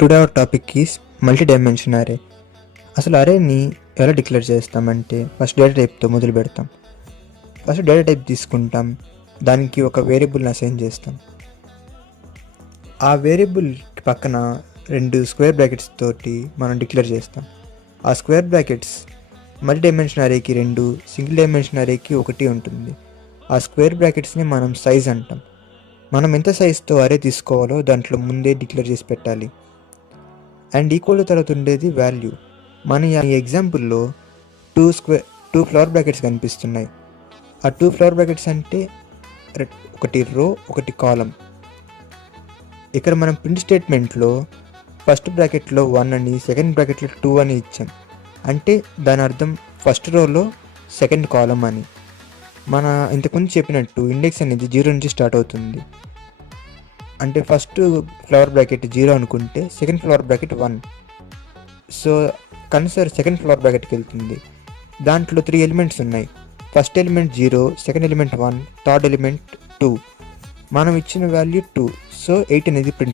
Today our topic is multi dimension అరే. అసలు అరేని ఎలా డిక్లేర్ చేస్తామంటే ఫస్ట్ డేటా టైప్తో మొదలు పెడతాం. ఫస్ట్ డేటా టైప్ తీసుకుంటాం, దానికి ఒక వేరియబుల్ని అసైన్ చేస్తాం. ఆ వేరియబుల్ పక్కన 2 స్క్వేర్ బ్రాకెట్స్ తోటి మనం డిక్లేర్ చేస్తాం. ఆ స్క్వేర్ బ్రాకెట్స్ మల్టీ డైమెన్షన్ అరేకి 2, సింగిల్ డైమెన్షన్ అరేకి 1 ఉంటుంది. ఆ స్క్వేర్ బ్రాకెట్స్ని మనం సైజ్ అంటాం. మనం ఎంత సైజ్తో అరే తీసుకోవాలో దాంట్లో ముందే డిక్లేర్ చేసి పెట్టాలి. అండ్ ఈక్వల్ తర్వాత ఉండేది వాల్యూ. మన ఈ ఎగ్జాంపుల్లో 2 ఫ్లవర్ బ్రాకెట్స్ కనిపిస్తున్నాయి. ఆ 2 ఫ్లవర్ బ్రాకెట్స్ అంటే ఒకటి రో, ఒకటి కాలం. ఇక్కడ మనం ప్రింట్ స్టేట్మెంట్లో ఫస్ట్ బ్రాకెట్లో 1 అని, సెకండ్ బ్రాకెట్లో 2 అని ఇచ్చాం. అంటే దాని అర్థం ఫస్ట్ రోలో సెకండ్ కాలం అని. మన ఇంతకుముందు చెప్పినట్టు ఇండెక్స్ అనేది 0 నుంచి స్టార్ట్ అవుతుంది. అంటే ఫస్ట్ ఫ్లవర్ బ్రాకెట్ 0 అనుకుంటే second flower bracket 1. So cursor second flower బ్రాకెట్కి వెళ్తుంది. దాంట్లో 3 ఎలిమెంట్స్ ఉన్నాయి. First element 0, second element 1, third element 2. మనం ఇచ్చిన వాల్యూ 2, సో 8 అనేది ప్రింట్